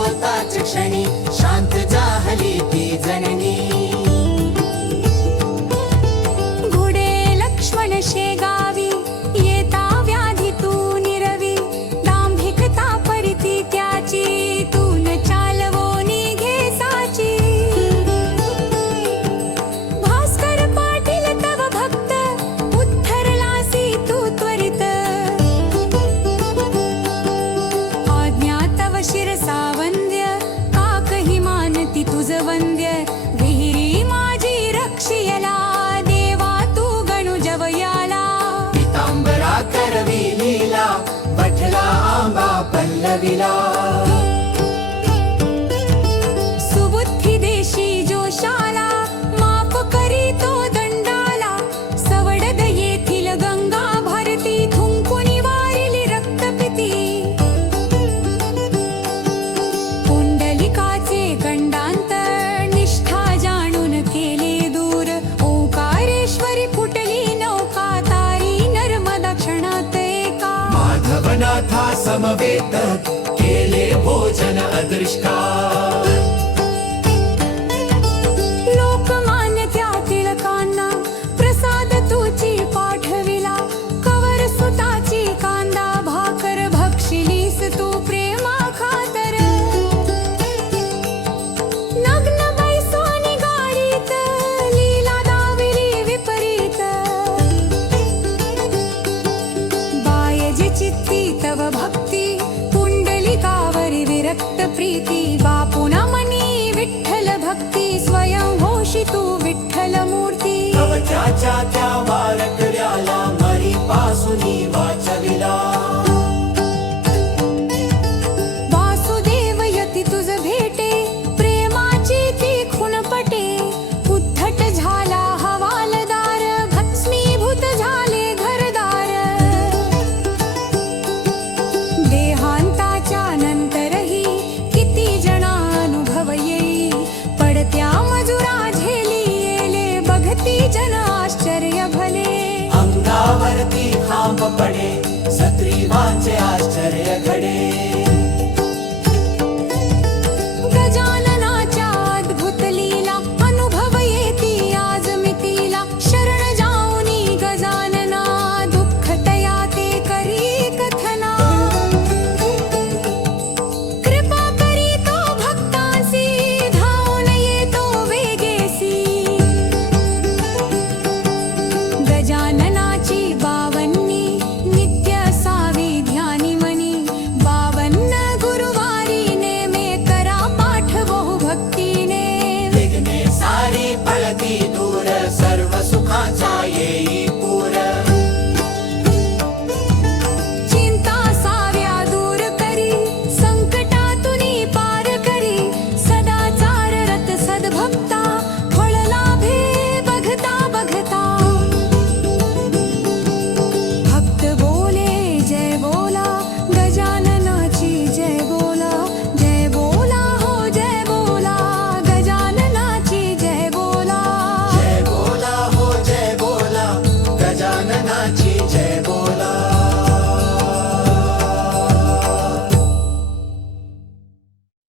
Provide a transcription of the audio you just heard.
वेळी होताच क्षणी पल्लविला सुबुद्धी देशी जोशाला माफ करी तो दंडाला. सवडद येथील गंगा भारती थुंकुनी वारिली रक्तपिती. पुंडलिकाचे गंडांतर निष्ठा जाणून केले दूर. ओंकारेश्वरी फुटली नौका तारी नर्मदा क्षणात एका. माधवनाथा समवेत हो केले भोजन अदृष्टा लोकमान्य त्या टिळकांना प्रसाद तुची पाठविला. कवर सुताची कांदा भाकर भक्षिलीस तू प्रेमा खातर नग्न बैसोनी गाडीत लीला दाविली विपरीत. बायजी चित्ती तव भक्ती मूर्ती कवचाच्या त्या वारकऱ्याला सत्रीवांचे आश्चर्य घडे.